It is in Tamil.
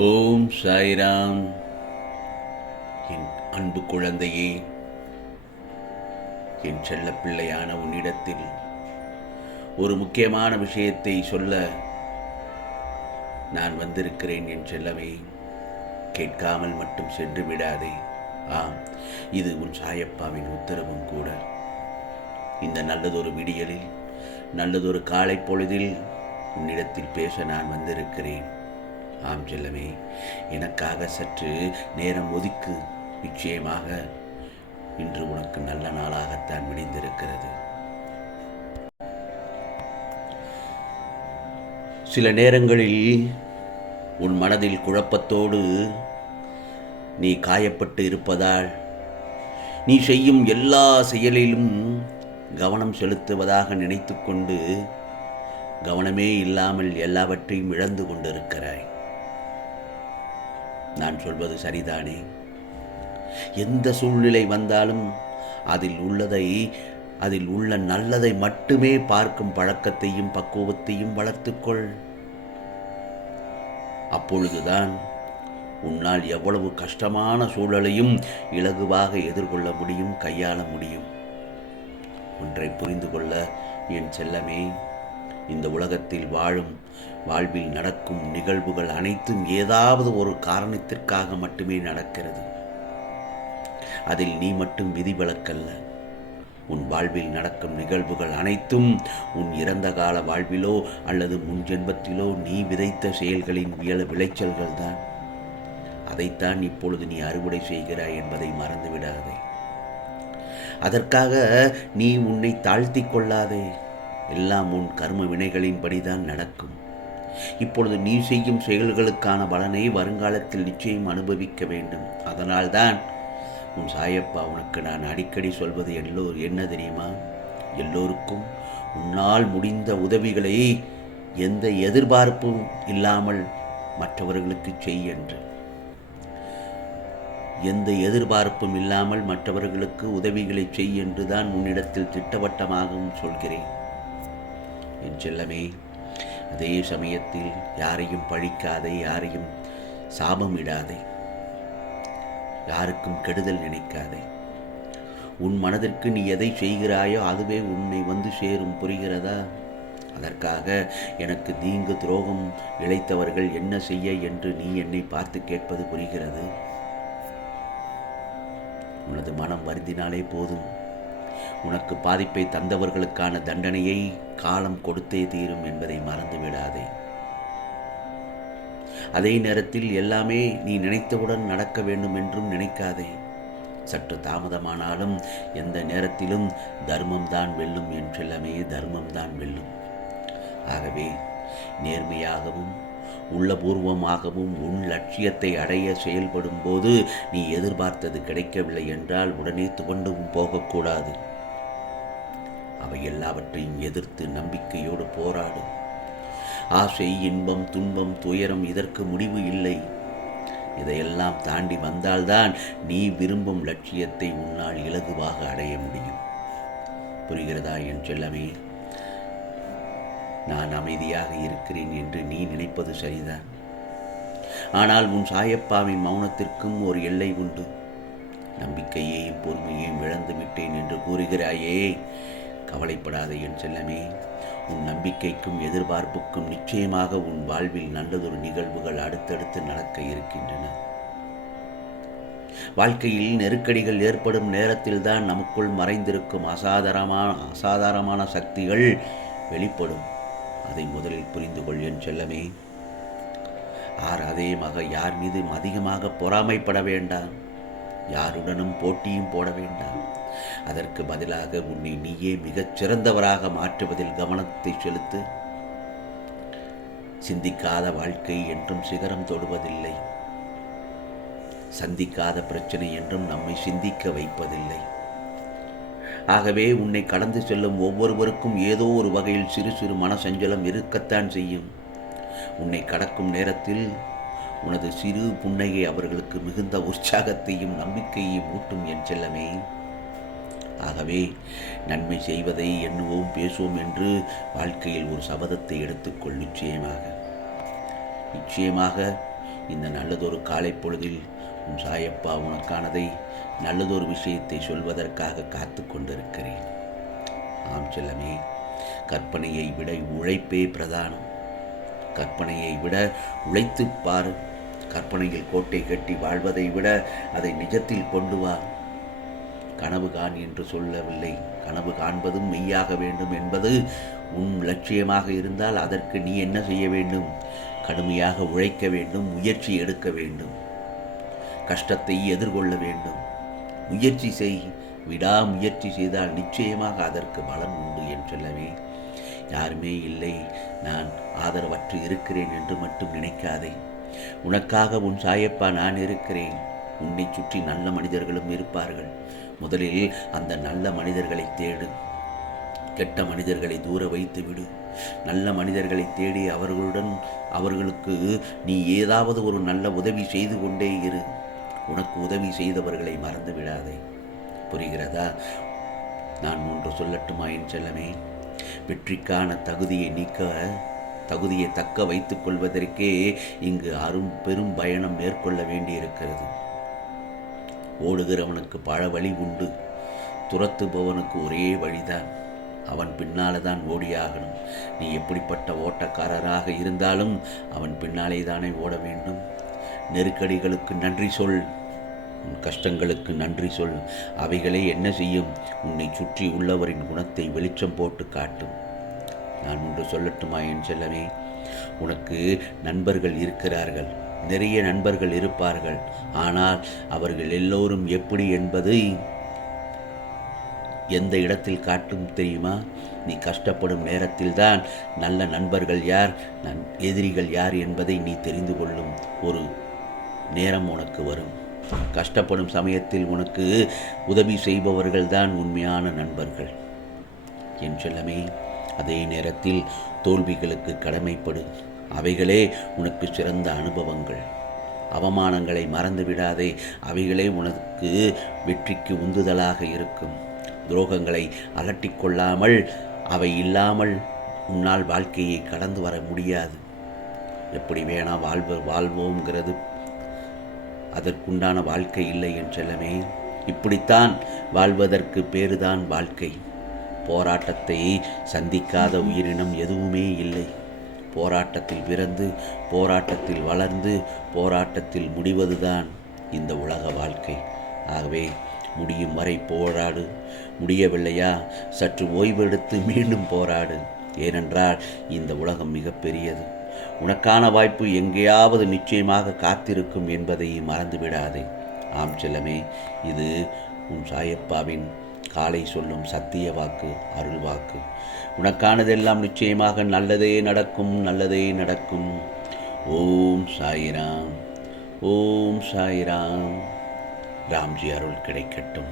ஓம் சாய்ராம். என் அன்பு குழந்தையே, என் செல்ல பிள்ளையான உன்னிடத்தில் ஒரு முக்கியமான விஷயத்தை சொல்ல நான் வந்திருக்கிறேன். என் செல்லமே, கேட்காமல் மட்டும் சென்று விடாதே. ஆம், இது உன் சாயப்பாவின் உத்தரவும் கூட. இந்த நல்லதொரு விடியலில், நல்லதொரு காலை பொழுதில் உன்னிடத்தில் பேச நான் வந்திருக்கிறேன். ஆம் செல்லமே, எனக்காக சற்று நேரம் ஒதுக்கு. நிச்சயமாக இன்று உனக்கு நல்ல நாளாகத்தான் விடிந்திருக்கிறது. சில நேரங்களில் உன் மனதில் குழப்பத்தோடு நீ காயப்பட்டு இருப்பதால் நீ செய்யும் எல்லா செயலிலும் கவனம் செலுத்துவதாக நினைத்து கொண்டு கவனமே இல்லாமல் எல்லாவற்றையும் இழந்து கொண்டிருக்கிறாய். நான் சொல்வது சரிதானே? எந்த சூழ்நிலை வந்தாலும் அதில் உள்ள நல்லதை மட்டுமே பார்க்கும் பழக்கத்தையும் பக்குவத்தையும் வளர்த்துக்கொள். அப்பொழுதுதான் உன்னால் எவ்வளவு கஷ்டமான சூழலையும் இலகுவாக எதிர்கொள்ள முடியும், கையாள முடியும். ஒன்றை புரிந்து கொள்ள என் செல்லமே, இந்த உலகத்தில் வாழ்வில் நடக்கும் நிகழ்வுகள் அனைத்தும் ஏதாவது ஒரு காரணத்திற்காக மட்டுமே நடக்கிறது. அதில் நீ மட்டும் விதிவிலக்கல்ல. உன் வாழ்வில் நடக்கும் நிகழ்வுகள் அனைத்தும் உன் இறந்த கால வாழ்விலோ அல்லது முன் ஜென்மத்திலோ நீ விதைத்த செயல்களின் விளைச்சல்கள் தான். அதைத்தான் இப்பொழுது நீ அறுவடை செய்கிறாய் என்பதை மறந்துவிடாதே. அதற்காக நீ உன்னை தாழ்த்தி கொள்ளாதே. எல்லாம் உன் கர்ம வினைகளின்படிதான் நடக்கும். இப்பொழுது நீ செய்யும் செயல்களுக்கான பலனை வருங்காலத்தில் நிச்சயம் அனுபவிக்க வேண்டும். அதனால்தான் உன் சாயப்பா உனக்கு நான் அடிக்கடி சொல்வது என்ன தெரியுமா? எல்லோருக்கும் உன்னால் முடிந்த உதவிகளை எந்த எதிர்பார்ப்பும் இல்லாமல் மற்றவர்களுக்கு செய் என்று. எந்த எதிர்பார்ப்பும் இல்லாமல் மற்றவர்களுக்கு உதவிகளை செய் என்றுதான் உன்னிடத்தில் திட்டவட்டமாகவும் சொல்கிறேன் என் செல்லமே. அதே சமயத்தில் யாரையும் பழிக்காதே, யாரையும் சாபமிடாதே, யாருக்கும் கெடுதல் நினைக்காதே. உன் மனதிற்கு நீ எதை செய்கிறாயோ அதுவே உன்னை வந்து சேரும். புரிகிறதா? அதற்காக எனக்கு தீங்கு துரோகம் இழைத்தவர்கள் என்ன செய்ய என்று நீ என்னை பார்த்து கேட்பது புரிகிறது? உனது மனம் வருந்தினாலே போதும். உனக்கு பாதிப்பை தந்தவர்களுக்கான தண்டனையை காலம் கொடுத்தே தீரும் என்பதை மறந்து விடாதே. அதே நேரத்தில் எல்லாமே நீ நினைத்தவுடன் நடக்க வேண்டும் என்றும் நினைக்காதே. சற்று தாமதமானாலும் எந்த நேரத்திலும் தர்மம்தான் வெல்லும் என் செல்லமே, தர்மம்தான் வெல்லும். ஆகவே நேர்மையாகவும் உள்ளபூர்வமாகவும் உன் லட்சியத்தை அடைய செயல்படும் போது நீ எதிர்பார்த்தது கிடைக்கவில்லை என்றால் உடனே துவண்டும் போகக்கூடாது. அவை எல்லாவற்றையும் எதிர்த்து நம்பிக்கையோடு போராடு. ஆசை, இன்பம், துன்பம், துயரம் இதற்கு முடிவு இல்லை. இதையெல்லாம் தாண்டி வந்தால்தான் நீ விரும்பும் லட்சியத்தை உன்னால் இலகுவாக அடைய முடியும். புரிகிறதா என் செல்லமே? நான் அமைதியாக இருக்கிறேன் என்று நீ நினைப்பது சரிதான். ஆனால் உன் சாயப்பாவின் மௌனத்திற்கும் ஒரு எல்லை உண்டு. நம்பிக்கையையும் பொறுமையையும் இழந்து விட்டேன் என்று கூறுகிறாயே, கவலைப்படாத என் செல்லமே. உன் நம்பிக்கைக்கும் எதிர்பார்ப்புக்கும் நிச்சயமாக உன் வாழ்வில் நல்லதொரு நிகழ்வுகள் அடுத்தடுத்து நடக்க இருக்கின்றன. வாழ்க்கையில் நெருக்கடிகள் ஏற்படும் நேரத்தில் தான் நமக்குள் மறைந்திருக்கும் அசாதாரணமான சக்திகள் வெளிப்படும். அதை முதலில் புரிந்து கொள் என் செல்லமே. யார் மீது அதிகமாக பொறாமைப்பட வேண்டாம். யாருடனும் போட்டியும் போட வேண்டாம். அதற்கு பதிலாக உன்னை நீயே மிகச் சிறந்தவராக மாற்றுவதில் கவனத்தை செலுத்து. சிந்திக்காத வாழ்க்கை என்றும் சிகரம் தொடுவதில்லை. சந்திக்காத பிரச்சனை என்றும் நம்மை சிந்திக்க வைப்பதில்லை. ஆகவே உன்னை கடந்து செல்லும் ஒவ்வொருவருக்கும் ஏதோ ஒரு வகையில் சிறு சிறு மனசஞ்சலம் இருக்கத்தான் செய்யும். உன்னை கடக்கும் நேரத்தில் உனது சிறு புன்னகை அவர்களுக்கு மிகுந்த உற்சாகத்தையும் நம்பிக்கையையும் ஊட்டும் என் செல்லமே. ஆகவே நன்மை செய்வதை எண்ணுவோம், பேசுவோம் என்று வாழ்க்கையில் ஒரு சபதத்தை எடுத்துக்கொள். நிச்சயமாக இந்த நல்லதொரு காலை பொழுதில் உன் சாயப்பா உனக்கானதை நல்லதொரு விஷயத்தை சொல்வதற்காக காத்து கொண்டிருக்கிறேன். ஆம் செல்லமே, கற்பனையை விட உழைப்பே பிரதானம். கற்பனையை விட உழைத்துப் பாரு. கற்பனையில் கோட்டை கட்டி வாழ்வதை விட அதை நிஜத்தில் கொண்டு வா. கனவு காண் என்று சொல்லவில்லை. கனவு காண்பதும் மெய்யாக வேண்டும் என்பது உன் லட்சியமாக இருந்தால் அதற்கு நீ என்ன செய்ய வேண்டும்? கடுமையாக உழைக்க வேண்டும், முயற்சி எடுக்க வேண்டும், கஷ்டத்தை எதிர்கொள்ள வேண்டும். முயற்சி செய். விடாமுயற்சி செய்தால் நிச்சயமாக அதற்கு பலன் உண்டு என் சொல்லவே. யாருமே இல்லை, நான் ஆதரவற்று இருக்கிறேன் என்று மட்டும் நினைக்காதே. உனக்காக உன் சாயப்பா நான் இருக்கிறேன். உன்னை சுற்றி நல்ல மனிதர்களும் இருப்பார்கள். முதலில் அந்த நல்ல மனிதர்களை தேடு. கெட்ட மனிதர்களை தூர வைத்து விடு. நல்ல மனிதர்களை தேடி அவர்களுக்கு நீ ஏதாவது ஒரு நல்ல உதவி செய்து கொண்டே இரு. உனக்கு உதவி செய்தவர்களை மறந்து விடாதே. புரிகிறதா? நான் ஒன்று சொல்லட்டுமா என் செல்லமே? வெற்றிக்கான தகுதியை தக்க வைத்துக் கொள்வதற்கே இங்கு பெரும் பயணம் மேற்கொள்ள வேண்டியிருக்கிறது. ஓடுகிறவனுக்கு பல வழி உண்டு, துரத்துபவனுக்கு ஒரே வழிதான். அவன் பின்னாலே தான் ஓடியாகணும். நீ எப்படிப்பட்ட ஓட்டக்காரராக இருந்தாலும் அவன் பின்னாலே தானே ஓட வேண்டும். நெருக்கடிகளுக்கு நன்றி சொல். உன் கஷ்டங்களுக்கு நன்றி சொல். அவைகளே என்ன செய்யும்? உன்னை சுற்றி உள்ளவரின் குணத்தை வெளிச்சம் போட்டு காட்டும். நான் ஒன்று சொல்லட்டுமா என் செல்லமே? உனக்கு நண்பர்கள் இருக்கிறார்கள், நிறைய நண்பர்கள் இருப்பார்கள். ஆனால் அவர்கள் எல்லோரும் எப்படி என்பது எந்த இடத்தில் காட்டும் தெரியுமா? நீ கஷ்டப்படும் நேரத்தில்தான் நல்ல நண்பர்கள் யார், எதிரிகள் யார் என்பதை நீ தெரிந்து கொள்ளும் ஒரு நேரம் உனக்கு வரும். கஷ்டப்படும் சமயத்தில் உனக்கு உதவி செய்பவர்கள்தான் உண்மையான நண்பர்கள் என் செல்லமே. அதே நேரத்தில் தோல்விகளுக்கு கடமைப்படு. அவைகளே உனக்கு சிறந்த அனுபவங்கள். அவமானங்களை மறந்து விடாதே. அவைகளே உனக்கு வெற்றிக்கு உந்துதலாக இருக்கும். துரோகங்களை அலட்டிக்கொள்ளாமல், அவை இல்லாமல் உன்னால் வாழ்க்கையை கடந்து வர முடியாது. எப்படி வேணா வாழ்வோங்கிறது அதற்குண்டான வாழ்க்கை இல்லை என் செல்லமே. இப்படித்தான் வாழ்வதற்கு பேருதான் வாழ்க்கை. போராட்டத்தை சந்திக்காத உயிரினம் எதுவுமே இல்லை. போராட்டத்தில் பிறந்து, போராட்டத்தில் வளர்ந்து, போராட்டத்தில் முடிவதுதான் இந்த உலக வாழ்க்கை. ஆகவே முடியும் வரை போராடு. முடியவில்லையா, சற்று ஓய்வெடுத்து மீண்டும் போராடு. ஏனென்றால் இந்த உலகம் மிகப்பெரியது. உனக்கான வாய்ப்பு எங்கேயாவது நிச்சயமாக காத்திருக்கும் என்பதை மறந்துவிடாதே. ஆம் செல்லமே, இது உன் சாயப்பாவின் காலை சொல்லும் சத்திய வாக்கு, அருள் வாக்கு. உனக்கானதெல்லாம் நிச்சயமாக நல்லதே நடக்கும், நல்லதே நடக்கும். ஓம் சாயிராம், ஓம் சாயிராம். ராம்ஜி அருள் கிடைக்கட்டும்.